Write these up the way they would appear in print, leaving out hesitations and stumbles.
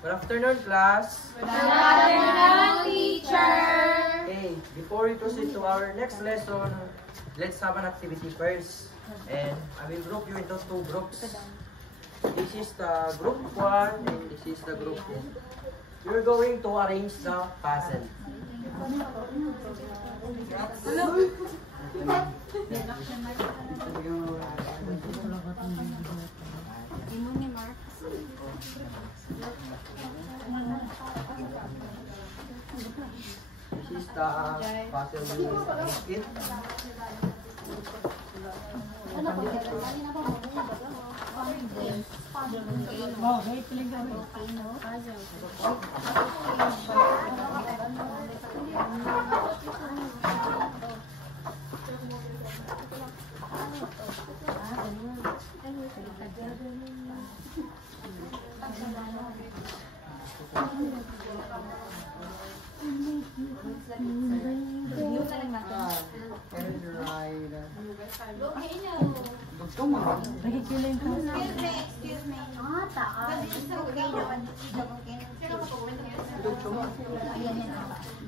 Good afternoon, class. Good afternoon, teacher. Okay, before we proceed to our next lesson, let's have an activity first. And I will group you into two groups. This is the group 1 and this is the group 2. You're going to arrange the puzzle. This is the puzzle we arrange it.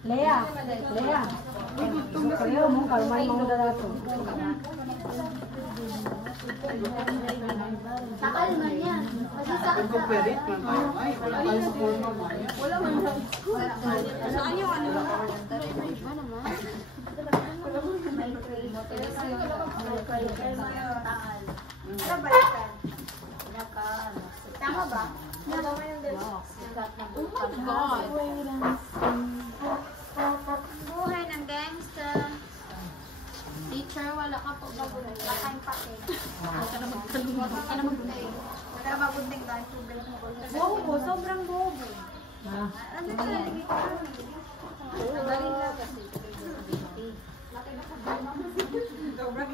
Lea, kayo mo kalmay mga darato. Sakal man yan. Kasi sakal sa... Wala man. Saan yung ano? Tama ba? Oh my God! Buhay ng gangsta. Teacher, wala ka po magunting. Wala kayong pake. Wala ka na magunting dahil tubig mo. Bobo, sobrang bobo. Ano ka lang, tigit ka lang. Nagaling lang kasi. Sobrang,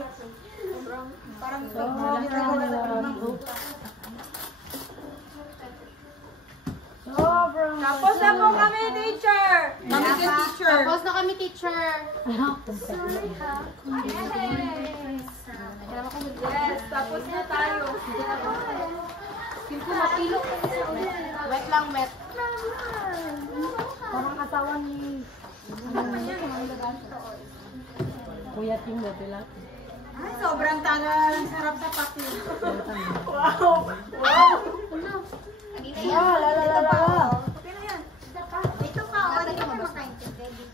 parang Tapos na po kami, teacher! Tapos na kami, teacher. Sorry ha. Yes, tapos na tayo. Wet lang, wet. Parang asawa ni Kuya Ting Botila. Ay, sobrang tagal. Ang sarap sa pati. Wow! La. Okay na yan. Dito ka, o. Dito ka makaintindi.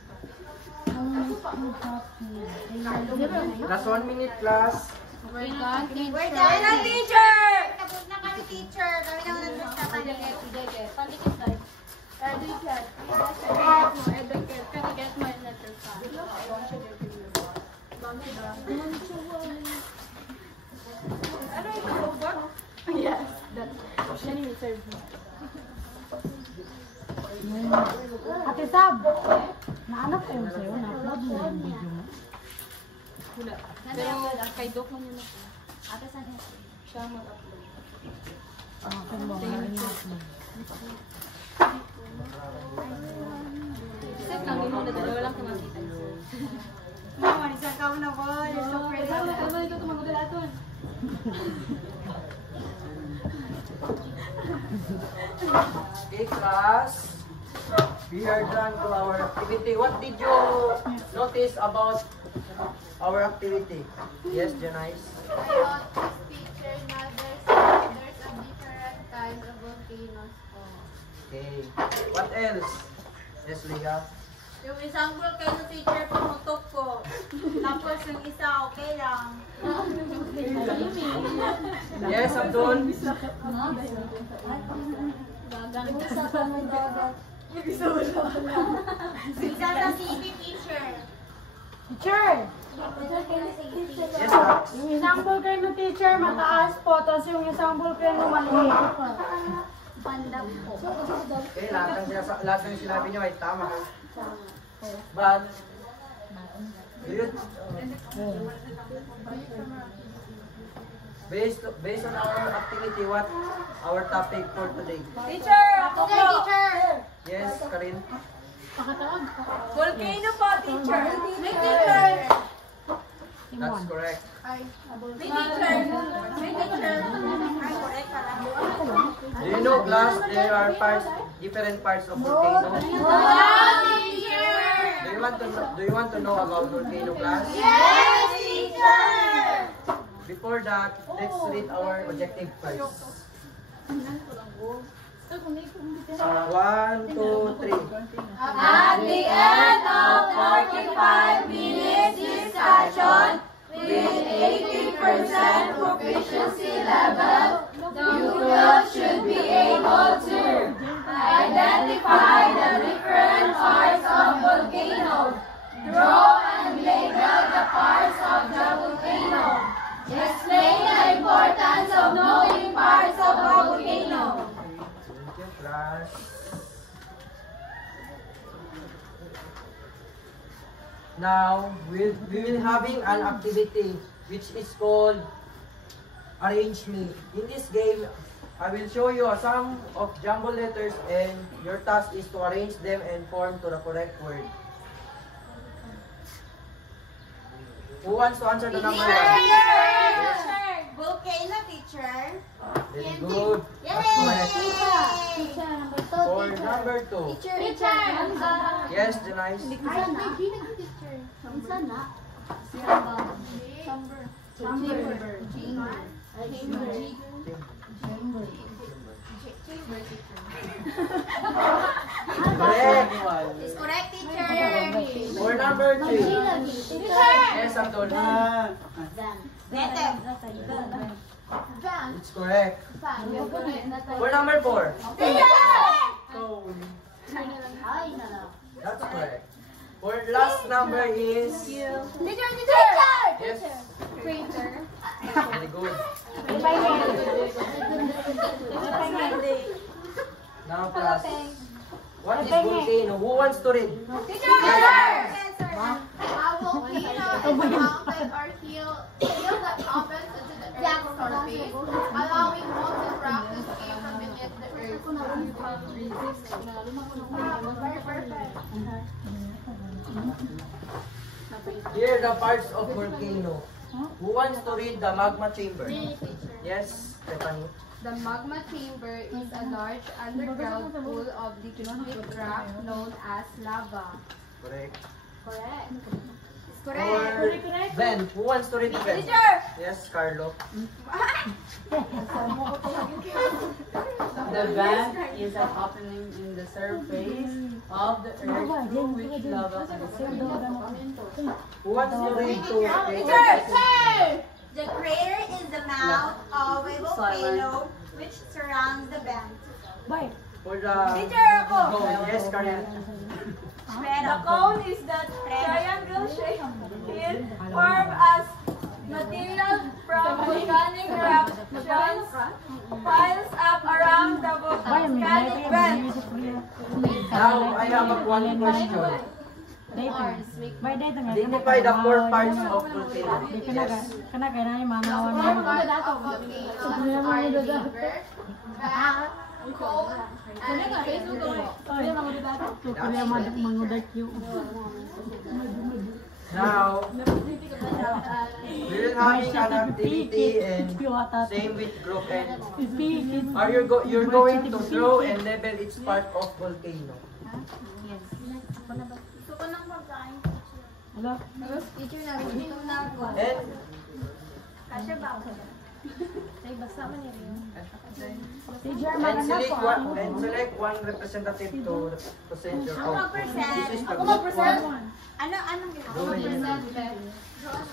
Last 1 minute, class. We're done, We're done, teacher! Tapos na kami, teacher. Kami na unang basta pa niya. Pandikit tayo. Educate. Can I get my letter card? Ano ito, robot? Yes, that's yan yung serve mo. Ate Sab, naanak ko yun sa'yo, na-upload mo yung video mo. Wala. Pero kay Doc mo yun ako. Ate, saan ito? Siya mag-upload. Kung ba nga rin yung set lang, yung mga dalawa lang kumakita. Mama, isang ka na ko. You're so pretty. Ano ito tumagodala ito? Okay, class. We are done to our activity. What did you notice about our activity? Yes, Janice? I noticed, teacher, na there's a different kind of volcanoes po. Okay. What else? Yes, Leah? Yung isang volcano, teacher, pumutok ko. Tapos yung isa, okay lang. Yes, Abdul? Isa sa city, teacher. Teacher! Yes, Max? Yung isang volcano, teacher, mataas po. Tapos yung isang volcano, maliit po. Bandang po. Okay, lahat ng sinabi niyo ay tama. But, based on our activity, what our topic for today? Teacher! Ako Okay, po! teacher. Yes, Karin? Volcano po, teacher! May teacher. That's correct. May teacher. May teacher. Ay, correct pala. Do you know, class, there are different parts of volcano? Do you want to know about volcano, class? Yes, teacher! Before that, let's read our objective first. 1, 2, 3. At the end of 45 minutes discussion, with 80% proficiency level, you should be able to identify the different parts of volcano, draw and label the parts of the volcano, explain the importance of knowing parts of a volcano. Thank you, class. Now, we will having an activity which is called Arrange Me. In this game, I will show you a sum of jumbled letters and your task is to arrange them and form to the correct word. Who wants to answer the number 1? Volcano, teacher. Very good. That's correct. For number 2. Teacher. Yes, Janice. Correct. Is correct, teacher. For number 3. Yes, Abdul. Letter. It's correct. For number 4. That's correct. For last number is... Teacher. Yes. Crater. Very good. Now, class. What is volcano? Who wants to read? Teacher. A volcano is a mountain or hill that opens into the earth's surface, allowing molten rock to escape from beneath the earth. Here are the parts of volcano. Who wants to read the magma chamber? Yes, Stephanie. The magma chamber is a large underground pool of liquid rock known as lava. Correct. Correct. Or Ben, who wants to read Ben? Teacher. Yes, Carlo. The vent is an opening in the surface of the earth through which lava can escape. Who wants to read to Teacher. The crater is the mouth of a volcano which surrounds the vent. For the... Teacher, ako. Go. Yes, Karen. The cone is the triangle-shaped hill formed as material from volcanic eruptions piles up around the volcanic vent. Now, I have one question. Identify the 4 parts of volcano. Yes. Now, we're having an activity and same with group and you're going to draw and label each part of volcano. Gusto ko ng pagkain. Teacher na, gutom na ako. And Kasya ba ako? select one representative to present your Ako output. mag-present. This is the Ako group mag-present. one. Anong ginawa? Go ahead. Ako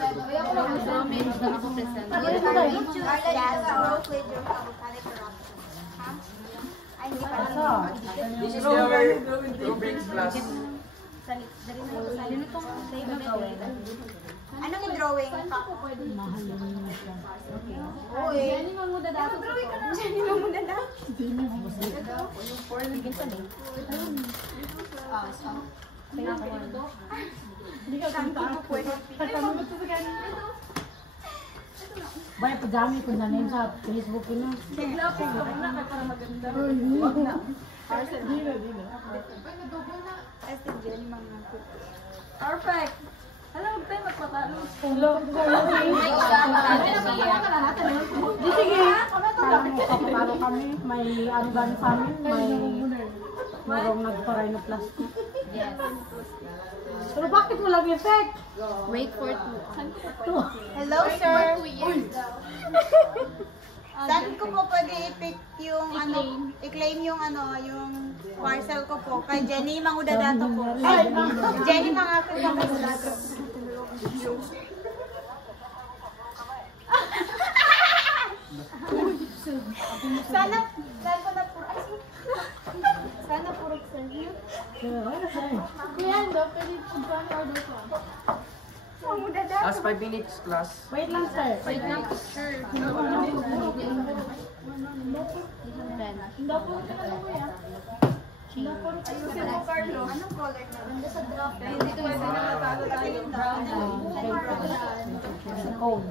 mag-present. Ako present. This is our rubrics class. Anong drawing? Uy. Anong drawing ka na? Hindi mo muna na. Bay, pajami ko na name sa Facebook ko na. Perfect. Alam mo tayo magpatalo. Hello. Di sige. Kapatalo kami. May argan sa amin. Mayroong nagparay na plastic. Yes. Pero bakit walang effect? Wait for 2. Hello, sir. Saan ko po pwede i-pick yung i-claim yung yung parcel ko po kay Jenny Mangudadato po. Ay, Jenny Mangudadato. Sana ko na po. Sana puro sir. Kuya, do pwede po ba order ko? Mangudadato. Last 5 minutes, class. Wait lang, sir. Wait lang, sure. Ayusin mo, Carlo. Anong color na? Ganda sa drop. Hindi ko pwede na matalo tayo. Brown. Oh.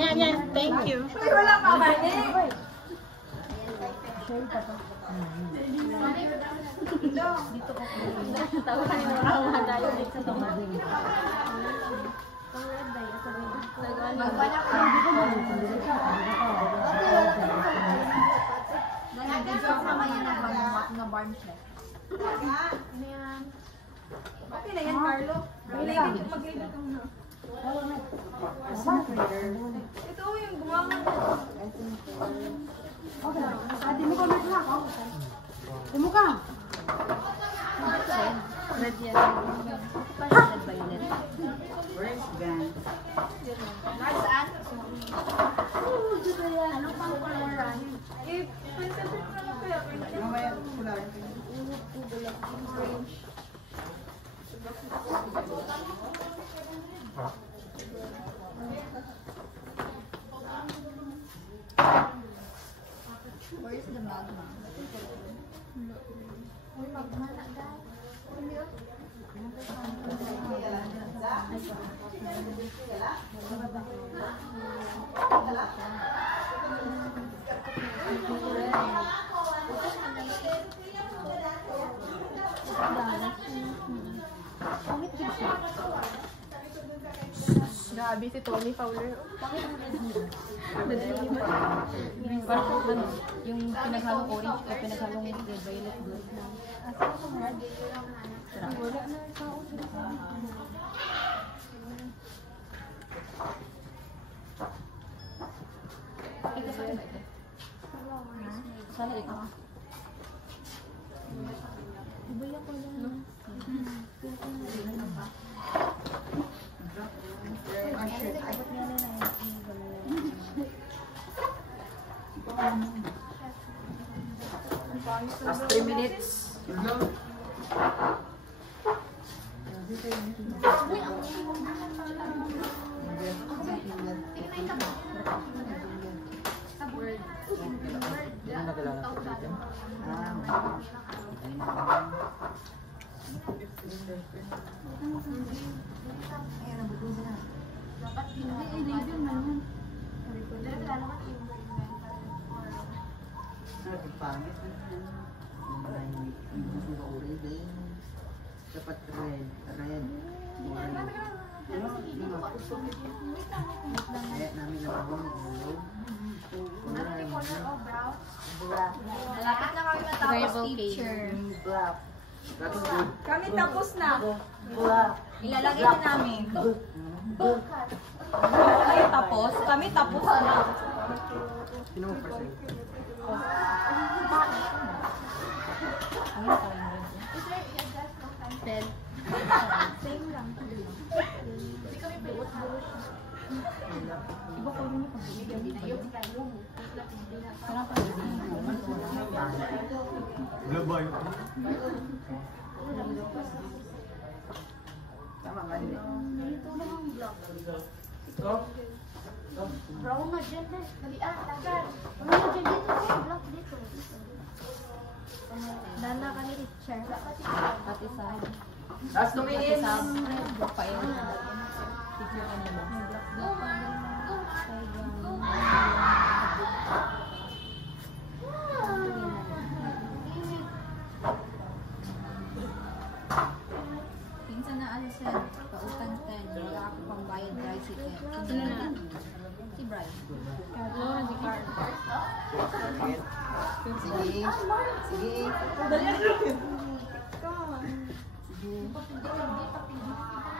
Yan. Thank you. Ay, wala pa ba? Okay na yan, Carlo. Mag-label ka muna. Ito yung gumama. Timo ka. Nasaan? Ano pang koloran? Pwede ko na kaya. Mamaya kularan ko. Where is the magma? Uy, magma na guys. Grabe si Tommy Fowler. Yung pinaghalong orange o pinaghalong red violet gold na. Sana ito. Last 3 minutes. Dapat red. Kaya namin nababong yung Malapit na kami matapos, teacher. black. That's good. Kami tapos na. Black. Ilalagay na namin. Kayo tapos? Kami tapos na. Sino mo present? Pen. Same lang. Tama nga din. Ito? Brown na dyan din. Dali lagar. Brown na dyan dito. Black dito. Dana ka ni Richard. Pati sa Last 2 minutes. black pa yun. Picture ka nila. Sino na? Si Brian. Carlo, si Carlo. Sige. Sige.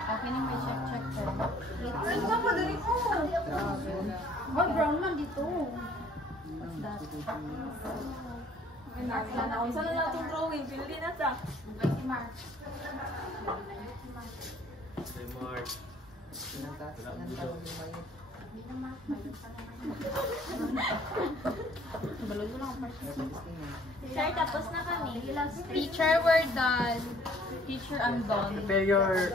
Okay na, may check ko. Ay, mama, dali ko. Oh, brown man dito. Saan na natin drawing? Pili na sa. Si Mark. Teacher, tapos na kami. Teacher, we're done. Teacher, I'm done. Prepare your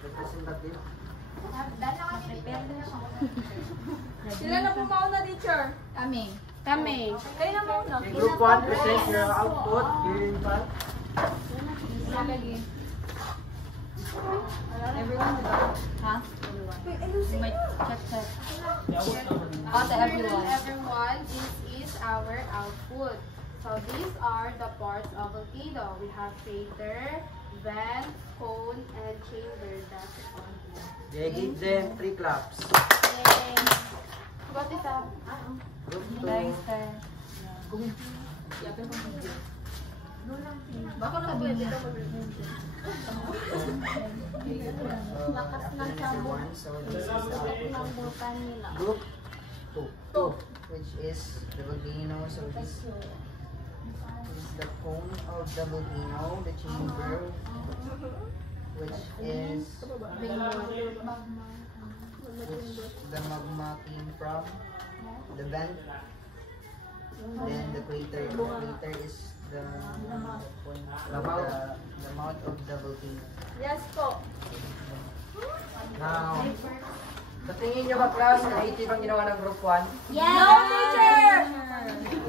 representative. Sila na po mauna, teacher. Kami. Kayo na mauna. Okay, group 1, present your output. Here in front. Everyone, ha? May check. Okay, everyone. Everyone, this is our output. So these are the parts of a volcano. We have crater, vent, cone, and chamber. That's on here. Okay, give them 3 claps. What is that? Group 2. Nice. Baka na pwede ka Lakas ng sabon. So this is the output Ng of bukan nila. Group 2. which is the volcano. So this is the cone of the volcano, the chamber, which is which the magma came from, the vent, then the crater. The crater is the mouth of the volcano. Yes po. Now, sa tingin nyo ba, class, creative ang ginawa ng group 1? Yes! No, teacher!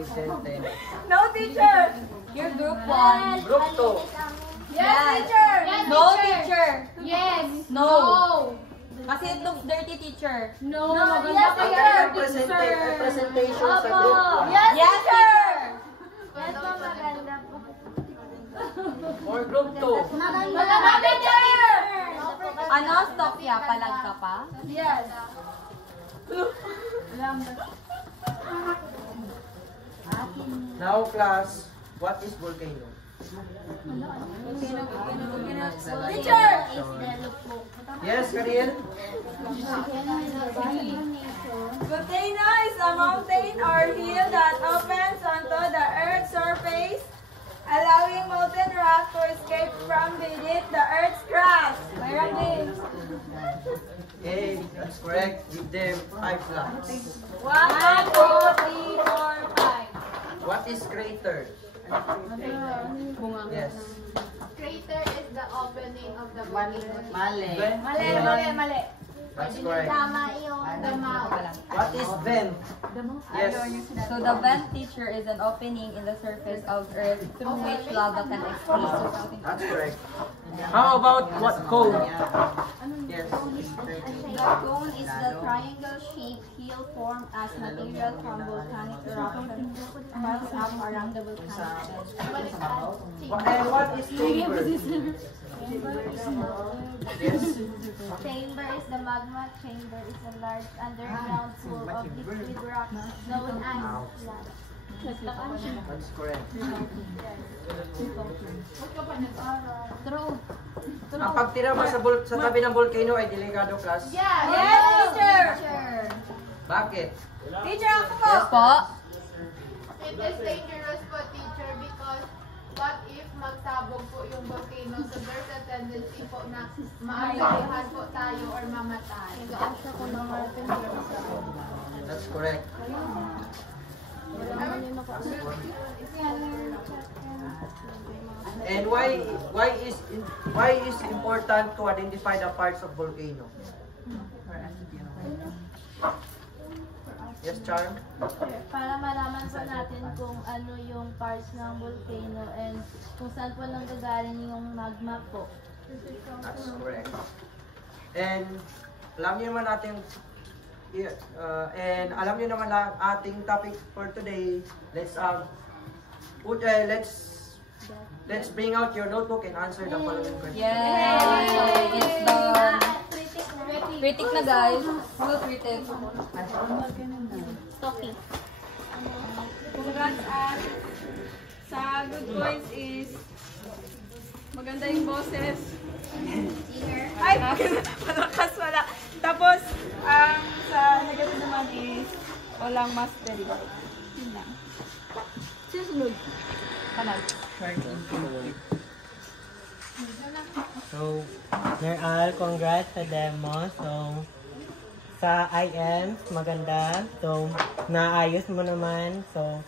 8, 10, 10. No, teacher! Your group 1. Group 2. Yes, teacher! No, teacher. Yes. No. Kasi it looks dirty, teacher. No. Yes, Ang teacher! kanyang presentation sa group 1. Yes, Yes, teacher. Yes po, maganda po. Or group 2. Maganda, teacher! Ano? Stop ya? Palag ka pa? Yes. Now, class, what is volcano? Teacher! Yes, Karil? Volcano is a mountain or hill that opens onto the Earth's surface, allowing molten rock to escape from beneath the Earth's crust. Mayroon din. Okay, that's correct. Give them 5 claps. 1, 2, 3, 4, 5. What is crater? Yes. Crater is the opening of the volcano. Mali. Mali. That's correct. Tama yung The mouth. What is vent? Yes. So the vent, teacher, is an opening in the surface of Earth through which lava can escape. That's correct. How about what cone? Yes. The cone is the triangle-shaped hill formed as material from volcanic eruption piles up around the volcanic bed. And what is chamber? Yes. Chamber is the magma chamber is a large underground pool of liquid rock known as lava. That's correct. True. Ang pagtira mo sa tabi ng volcano ay delikado, class. Yes, teacher! Bakit? Teacher, ako po! Yes po. It is dangerous po, teacher, because what if magsabog po yung volcano? So there's a tendency po na maapektuhan po tayo or mamatay. That's correct. And why is important to identify the parts of volcano? Yes, Charm? Para malaman po natin kung ano yung parts ng volcano and kung saan po nanggagaling yung magma po. That's correct. And alam niyo naman natin alam niyo naman ang ating topic for today. Let's bring out your notebook and answer the following questions. Yay! It's done. Critic na guys. Good critic. Stocky. Congrats at sa good points is maganda yung boses. Ay, malakas wala. Tapos, sa negative naman is walang mastery. Yun lang. Susunod. So, Meral, congrats sa demo. So, sa IMs, maganda. So, naayos mo naman. So,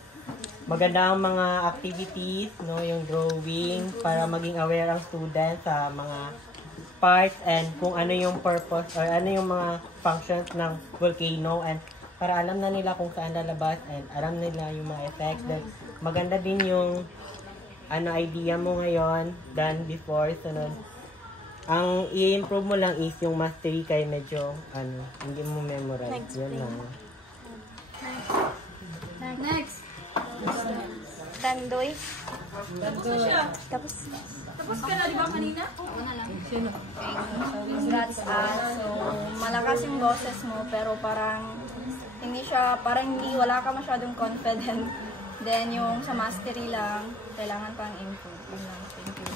maganda ang mga activities, no, yung drawing, para maging aware ang student sa mga parts and kung ano yung purpose or ano yung mga functions ng volcano, and para alam na nila kung saan lalabas and alam nila yung mga effects. Then, maganda din yung idea mo ngayon than before. Sunod, ang i-improve mo lang is yung mastery, kay medyo hindi mo memorize. Yun lang. Next. Tandoy. Tapos ka na, di ba kanina? Ako na lang. Congrats. So, malakas yung boses mo, pero parang hindi wala ka masyadong confident. Then, yung sa mastery lang, kailangan pang improve. Yun lang. Thank you.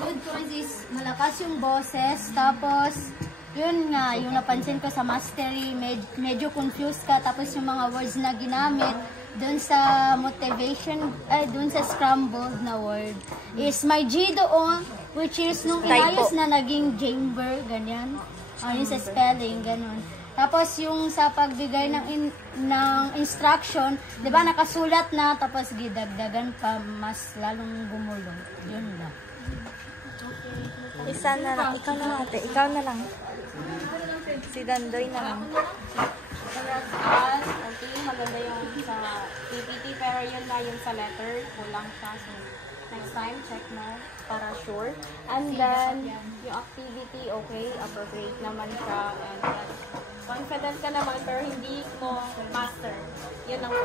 Good points is malakas yung boses. Tapos, yun nga, yung napansin ko sa mastery, medyo confused ka. Tapos yung mga words na ginamit, dun sa motivation, dun sa scrambled na word, is may G doon, which is nung inayos na naging chamber, ganyan. Yun sa spelling, ganun. Tapos yung sa pagbigay ng instruction, di ba nakasulat na, tapos gidagdagan pa, mas lalong gumulong. Yun lang. Isa na lang. Ikaw na ate. Ikaw na lang. Si Dandoy na lang. Congrats us. Okay, maganda yung sa PPT, pero yun na yung sa letter. Kulang siya. So, next time, check mo para sure. And then, yung activity, okay, appropriate naman siya. And then, confident ka naman, pero hindi mo master. Yun ang